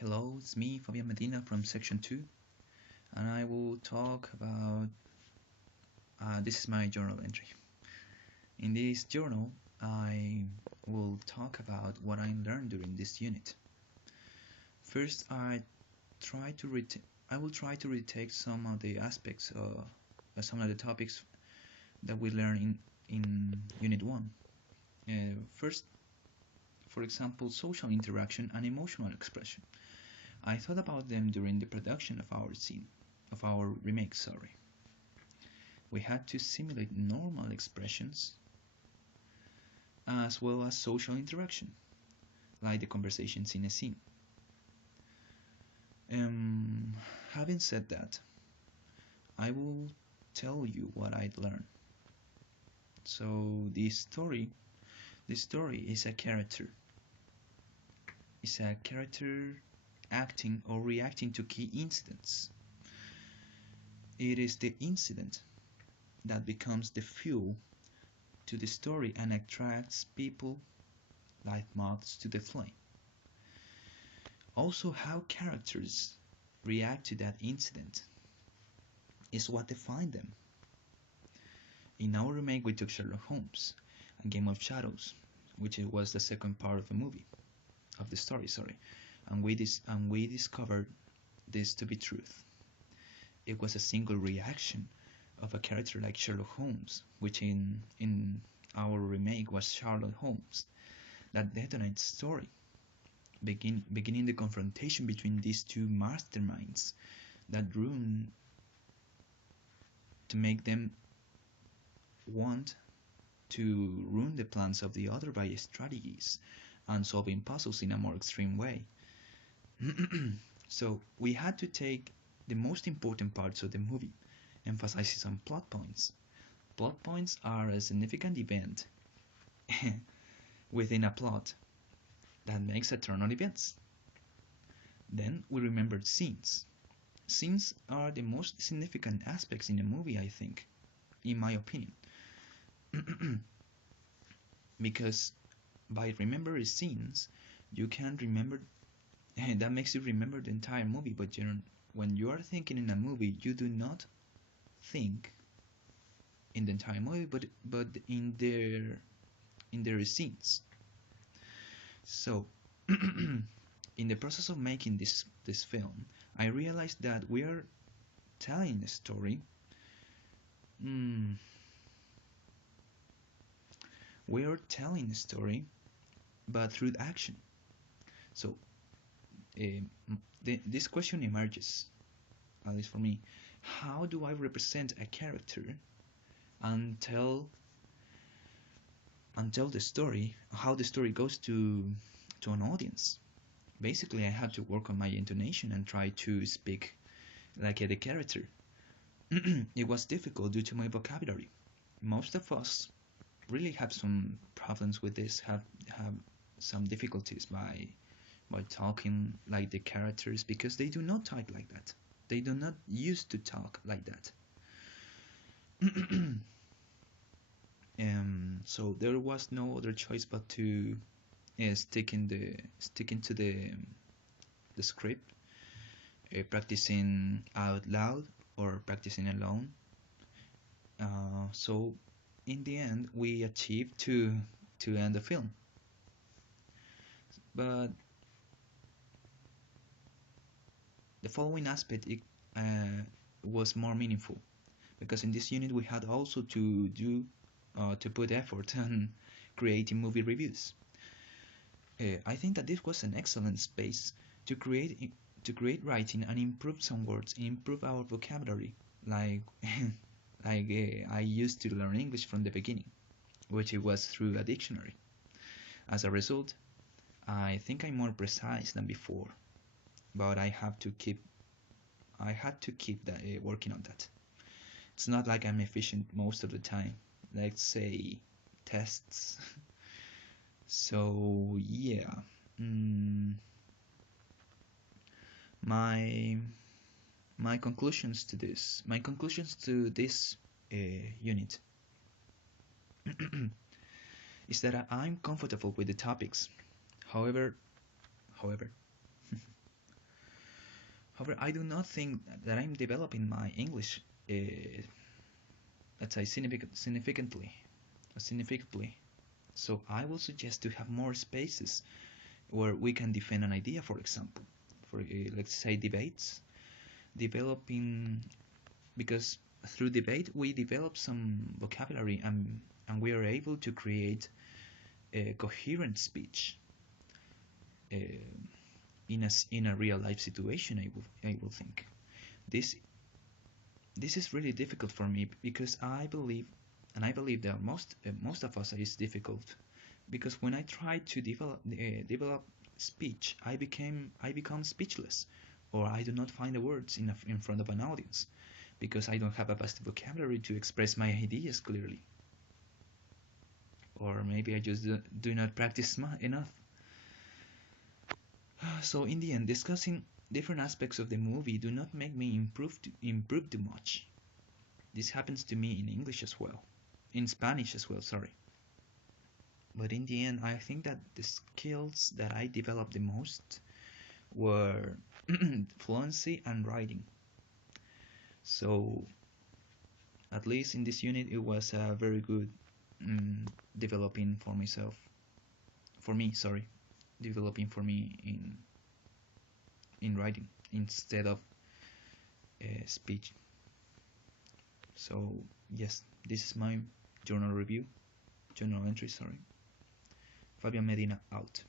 Hello, it's me, Fabian Medina from Section 2, and I will talk about. This is my journal entry. In this journal, I will talk about what I learned during this unit. First, I will try to retake some of the aspects, some of the topics that we learned in Unit 1. First, for example, social interaction and emotional expression. I thought about them during the production of our remake, sorry. We had to simulate normal expressions as well as social interaction, like the conversations in a scene. Having said that, I will tell you what I'd learned. So this story is a character. It's a character acting or reacting to key incidents. It is the incident that becomes the fuel to the story and attracts people like moths to the flame. Also, how characters react to that incident is what defines them. In our remake, we took Sherlock Holmes, A Game of Shadows, which was the second part of the story, and we discovered this to be truth. It was a single reaction of a character like Sherlock Holmes, which in our remake was Sherlock Holmes, that detonates story, beginning the confrontation between these two masterminds that ruin to make them want to ruin the plans of the other by strategies and solving puzzles in a more extreme way. So we had to take the most important parts of the movie, emphasizing some plot points. Plot points are a significant event within a plot that makes a turn on events. Then we remembered scenes. Scenes are the most significant aspects in a movie, I think, in my opinion. Because by remembering scenes, you can remember, that makes you remember the entire movie, but when you are thinking in a movie, you do not think in the entire movie, but in their scenes. So, in the process of making this film, I realized that we are telling a story. We are telling a story, but through action. So, this question emerges, at least for me: how do I represent a character and tell the story, how the story goes to an audience? Basically, I had to work on my intonation and try to speak like the character. It was difficult due to my vocabulary. Most of us really have some problems with this, have some difficulties by talking like the characters, because they do not talk like that. They do not used to talk like that. So there was no other choice but to sticking to the script, practicing out loud or practicing alone. So in the end, we achieved to end the film. But the following aspect was more meaningful, because in this unit we had also to put effort on creating movie reviews. I think that this was an excellent space to create writing and improve some words, improve our vocabulary, like I used to learn English from the beginning, which it was through a dictionary. As a result, I think I'm more precise than before, but I had to keep that, working on that. It's not like I'm efficient most of the time. Let's say tests. So yeah, my conclusions to this unit is that I'm comfortable with the topics. However, However, I do not think that I'm developing my English, let's say, significantly. So I will suggest to have more spaces where we can defend an idea, for example, for let's say debates, developing, because through debate we develop some vocabulary, and we are able to create a coherent speech uh, in a real life situation. I will think this this is really difficult for me, because I believe that most of us is difficult, because when I try to develop speech, I become speechless, or I do not find the words in front of an audience, because I don't have a vast vocabulary to express my ideas clearly, or maybe I just do not practice enough. So in the end, discussing different aspects of the movie do not make me improve too much. This happens to me in English as well, in Spanish as well, sorry. But in the end, I think that the skills that I developed the most were fluency and writing. So at least in this unit, it was a very good developing for myself. For me, sorry, developing for me in writing instead of speech. So yes, this is my journal entry. Sorry, Fabian Medina out.